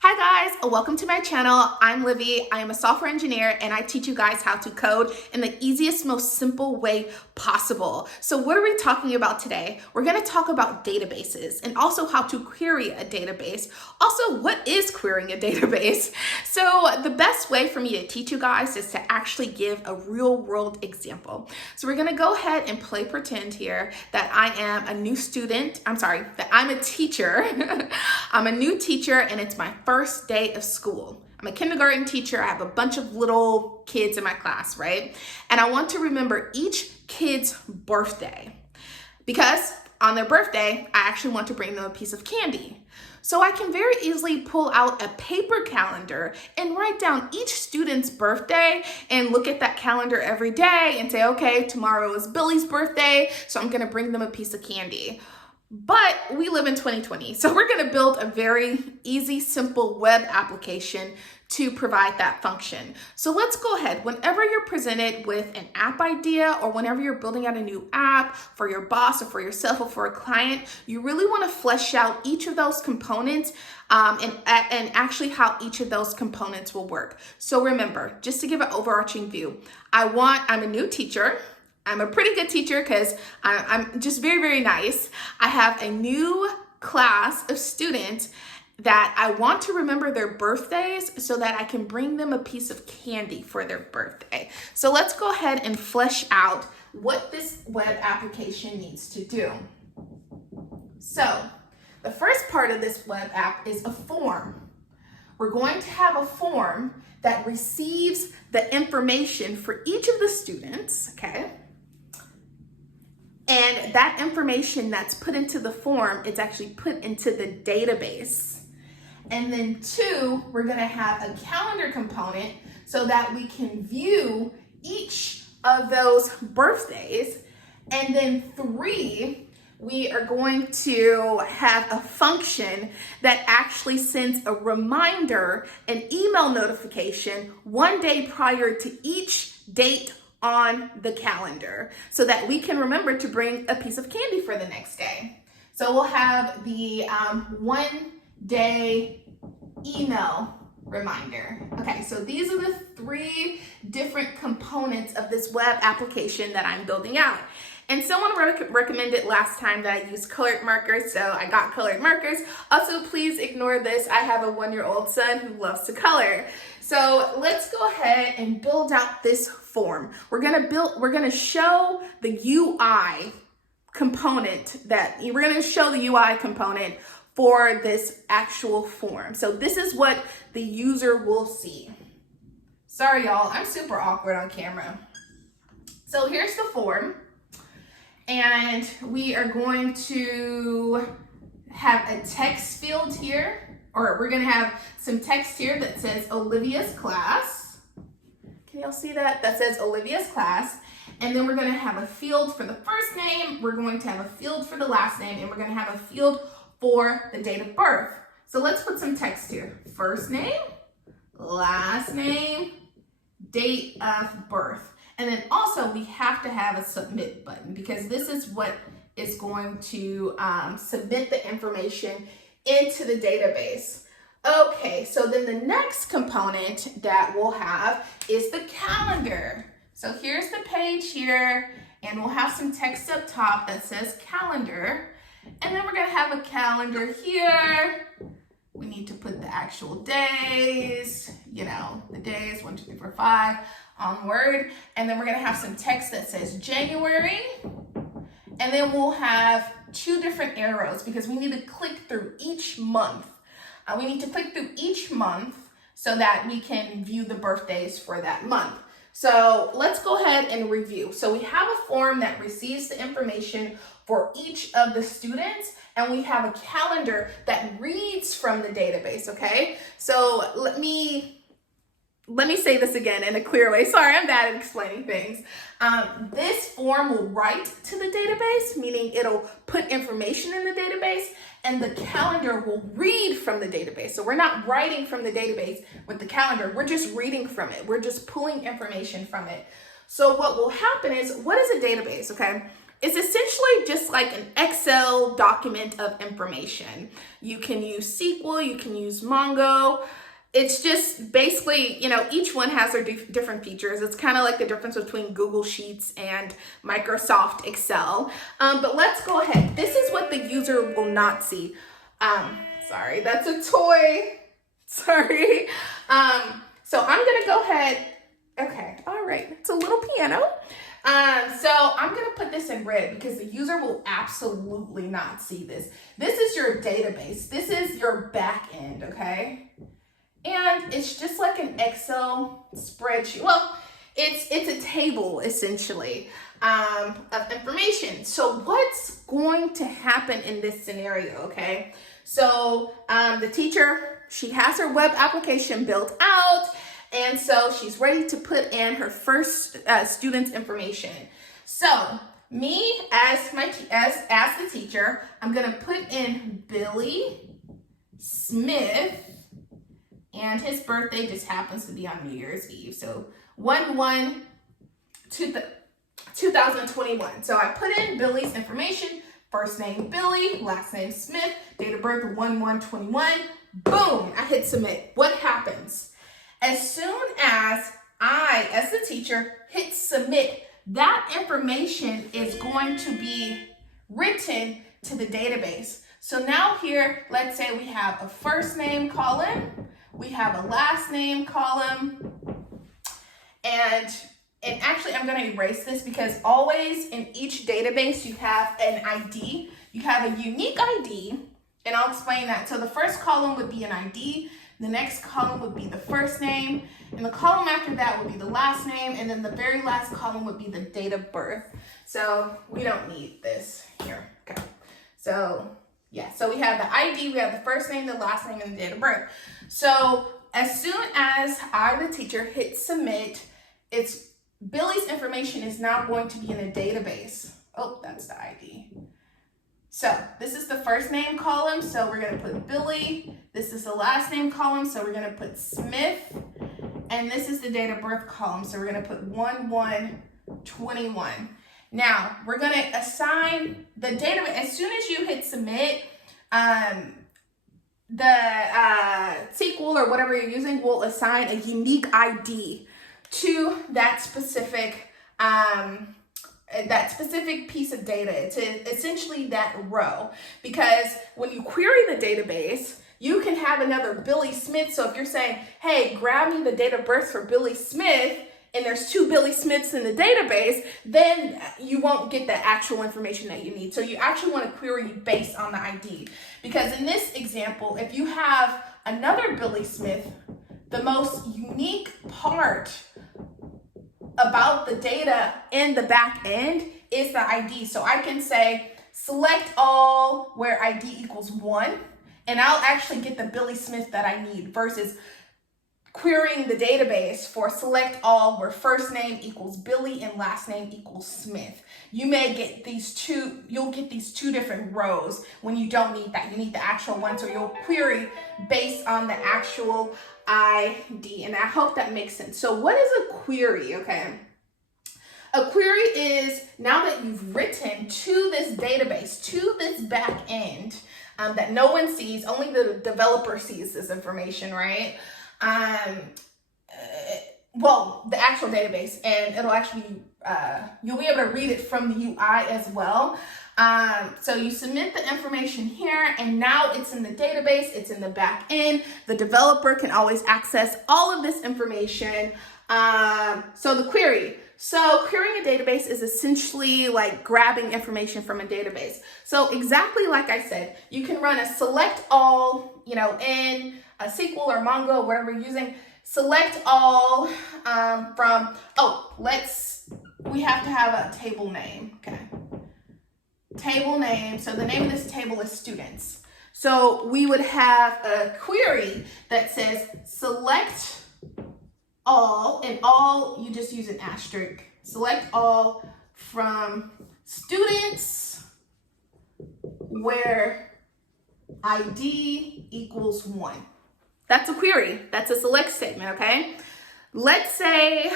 Hi guys, welcome to my channel. I'm Livie. I am a software engineer and I teach you guys how to code in the easiest, most simple way possible. So what are we talking about today? We're going to talk about databases and also how to query a database. Also, what is querying a database? So the best way for me to teach you guys is to actually give a real world example. So we're going to go ahead and play pretend here that I am a new student. That I'm a teacher. I'm a new teacher and it's my first day of school. I'm a kindergarten teacher. I have a bunch of little kids in my class, right? And I want to remember each kid's birthday because on their birthday, I actually want to bring them a piece of candy. So I can very easily pull out a paper calendar and write down each student's birthday and look at that calendar every day and say, okay, tomorrow is Billy's birthday, so I'm gonna bring them a piece of candy. But we live in 2020, so we're gonna build a very easy, simple web application to provide that function. So let's go ahead. Whenever you're presented with an app idea or whenever you're building out a new app for your boss or for yourself or for a client, you really wanna flesh out each of those components and actually how each of those components will work. So remember, just to give an overarching view, I'm a new teacher. I'm a pretty good teacher because I'm just very, very nice. I have a new class of students that I want to remember their birthdays so that I can bring them a piece of candy for their birthday. So let's go ahead and flesh out what this web application needs to do. So the first part of this web app is a form. We're going to have a form that receives the information for each of the students, okay? And that information that's put into the form, it's actually put into the database. And then 2, we're gonna have a calendar component so that we can view each of those birthdays. And then 3, we are going to have a function that actually sends a reminder, an email notification 1 day prior to each date on the calendar so that we can remember to bring a piece of candy for the next day. So we'll have the 1 day email reminder. Okay, so these are the 3 different components of this web application that I'm building out. And someone recommended last time that I use colored markers, so I got colored markers. Also, please ignore this. I have a 1-year-old son who loves to color. So let's go ahead and build out this form. We're gonna show the UI component for this actual form. So this is what the user will see. Sorry, y'all, I'm super awkward on camera. So here's the form. And we are going to have a text field here, or we're gonna have some text here that says Olivia's class. Can y'all see that? That says Olivia's class. And then we're gonna have a field for the first name, we're going to have a field for the last name, and we're gonna have a field for the date of birth. So let's put some text here. First name, last name, date of birth. And then also we have to have a submit button because this is what is going to submit the information into the database. Okay, so then the next component that we'll have is the calendar. So here's the page here, and we'll have some text up top that says calendar. And then we're gonna have a calendar here. We need to put the actual days, the days, 1, 2, 3, 4, 5, onward. And then we're gonna have some text that says January. And then we'll have 2 different arrows because we need to click through each month. We need to click through each month so that we can view the birthdays for that month. So let's go ahead and review. So we have a form that receives the information for each of the students, and we have a calendar that reads from the database, okay? So let me say this again in a clear way. Sorry, I'm bad at explaining things. This form will write to the database, meaning it'll put information in the database, and the calendar will read from the database. So we're not writing from the database with the calendar, we're just reading from it. We're just pulling information from it. So what will happen is, what is a database, okay? is essentially just like an Excel document of information. You can use SQL, you can use Mongo. It's just basically, each one has their different features. It's kind of like the difference between Google Sheets and Microsoft Excel. But let's go ahead. This is what the user will not see. Sorry, that's a toy. Sorry. So I'm going to go ahead. Okay, all right. It's a little piano. So I'm going to put this in red because the user will absolutely not see this. This is your database. This is your back end, okay? And it's just like an Excel spreadsheet. Well, it's a table essentially of information. So what's going to happen in this scenario, okay? So the teacher, she has her web application built out, and so she's ready to put in her first student's information. So me as the teacher, I'm gonna put in Billy Smith. And his birthday just happens to be on New Year's Eve. So 1/1/2021. So I put in Billy's information, first name Billy, last name Smith, date of birth 1/1/21. Boom, I hit submit. What happens? As soon as I, as the teacher, hit submit, that information is going to be written to the database. So now here, let's say we have a first name column, we have a last name column, and actually I'm going to erase this because always in each database you have an ID. You have a unique ID, and I'll explain that. So the first column would be an ID, the next column would be the first name, and the column after that would be the last name, and then the very last column would be the date of birth. So we don't need this here. Okay. So yeah, so we have the ID, we have the first name, the last name, and the date of birth. So as soon as I, the teacher, hit submit, Billy's information is now going to be in a database. Oh, that's the ID. So this is the first name column, so we're gonna put Billy. This is the last name column, so we're gonna put Smith. And this is the date of birth column, so we're gonna put 1/1/21. Now, we're going to assign the data. As soon as you hit submit, the SQL or whatever you're using will assign a unique ID to that specific piece of data. It's essentially that row, because when you query the database, you can have another Billy Smith. So if you're saying, hey, grab me the date of birth for Billy Smith, and there's 2 Billy Smiths in the database, then you won't get the actual information that you need. So you actually want to query based on the ID. Because in this example, if you have another Billy Smith, the most unique part about the data in the back end is the ID. So I can say select all where ID equals 1, and I'll actually get the Billy Smith that I need, versus querying the database for select all where first name equals Billy and last name equals Smith. You may get you'll get these 2 different rows when you don't need that. You need the actual one, so you'll query based on the actual ID. And I hope that makes sense. So what is a query? Okay. A query is, now that you've written to this database, to this back end that no one sees, only the developer sees this information, right? Well, the actual database, and it'll actually, you'll be able to read it from the UI as well. So you submit the information here, and now it's in the database, it's in the back end. The developer can always access all of this information. So the query. So querying a database is essentially like grabbing information from a database. So exactly like I said, you can run a select all, in a SQL or Mongo, wherever you're using, select all from, we have to have a table name, okay. Table name, so the name of this table is students. So we would have a query that says select all, and all, you just use an asterisk. Select all from students where ID equals 1. That's a query. That's a select statement, okay? Let's say,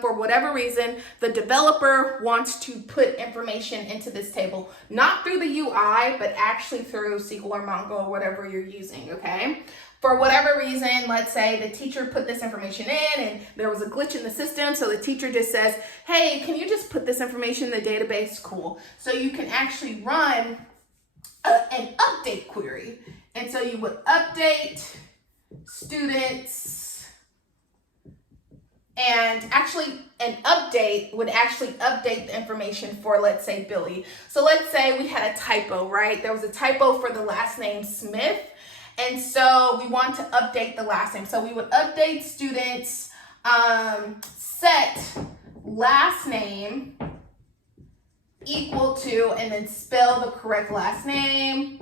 for whatever reason, the developer wants to put information into this table, not through the UI, but actually through SQL or Mongo or whatever you're using, okay? For whatever reason, let's say the teacher put this information in and there was a glitch in the system, so the teacher just says, hey, can you just put this information in the database? Cool. So you can actually run an update query. And so you would update students, and actually an update would actually update the information for, let's say, Billy. So let's say we had a typo, right? There was a typo for the last name Smith. And so we want to update the last name. So we would update students, set last name equal to, and then spell the correct last name,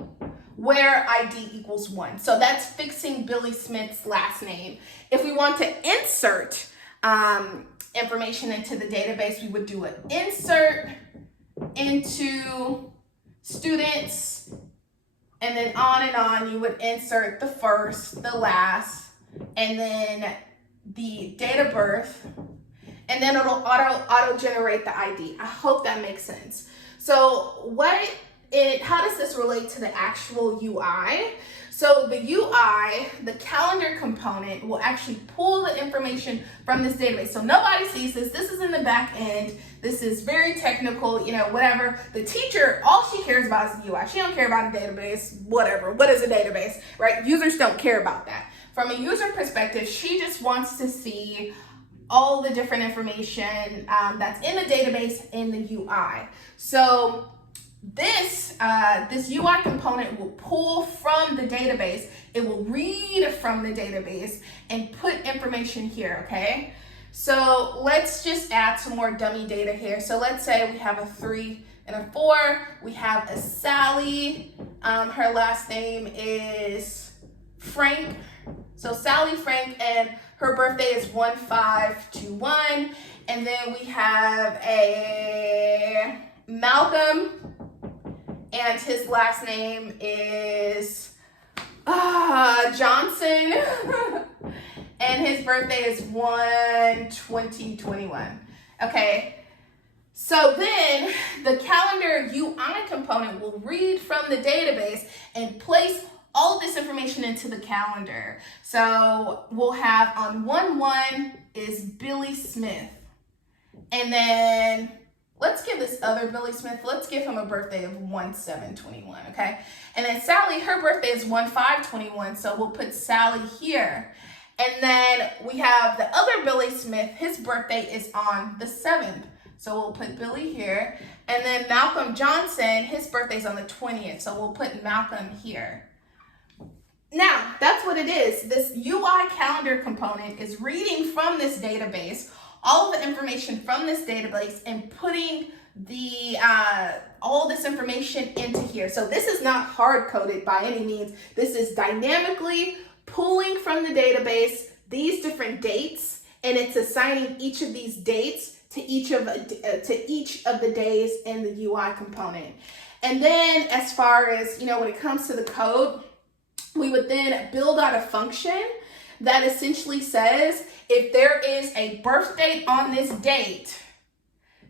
where ID equals 1. So that's fixing Billy Smith's last name. If we want to insert information into the database, we would do an insert into students, and then on you would insert the first, the last, and then the date of birth, and then it'll auto generate the ID. I hope that makes sense. So how does this relate to the actual UI? So the UI, the calendar component, will actually pull the information from this database. So nobody sees this. This is in the back end. This is very technical, whatever. The teacher, all she cares about is the UI. She don't care about a database, whatever. What is a database, right? Users don't care about that. From a user perspective, she just wants to see all the different information that's in the database in the UI. So this UI component will pull from the database. It will read from the database and put information here, okay? So let's just add some more dummy data here. So let's say we have a 3 and a 4. We have a Sally. Her last name is Frank. So Sally Frank, and her birthday is 1521. And then we have a Malcolm, and his last name is Johnson, and his birthday is 1/20/21. Okay, so then the calendar UI component will read from the database and place all of this information into the calendar. So we'll have on 1/1 is Billy Smith, and then let's give this other Billy Smith, let's give him a birthday of 1/7/21, okay? And then Sally, her birthday is 1/5/21, so we'll put Sally here. And then we have the other Billy Smith, his birthday is on the 7th, so we'll put Billy here. And then Malcolm Johnson, his birthday's on the 20th, so we'll put Malcolm here. Now, that's what it is. This UI calendar component is reading from this database all of the information from this database and putting the all this information into here. So this is not hard-coded by any means. This is dynamically pulling from the database these different dates, and it's assigning each of these dates to each of the days in the UI component. And then as far as, when it comes to the code, we would then build out a function that essentially says, if there is a birth date on this date,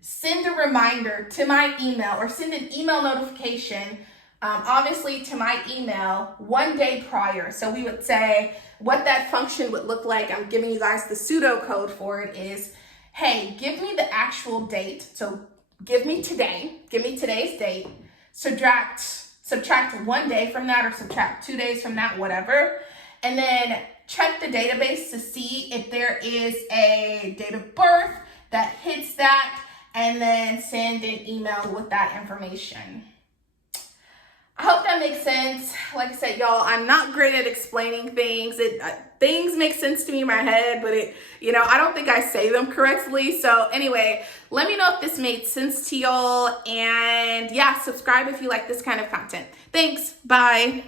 send a reminder to my email, or send an email notification, obviously to my email 1 day prior. So we would say what that function would look like. I'm giving you guys the pseudocode for it is, hey, give me the actual date. So give me today's date, subtract 1 day from that, or subtract 2 days from that, whatever. And then check the database to see if there is a date of birth that hits that, and then send an email with that information. I hope that makes sense. Like I said, y'all, I'm not great at explaining things. Things make sense to me in my head, but I don't think I say them correctly. So anyway, let me know if this made sense to y'all, and yeah, subscribe if you like this kind of content. Thanks, bye.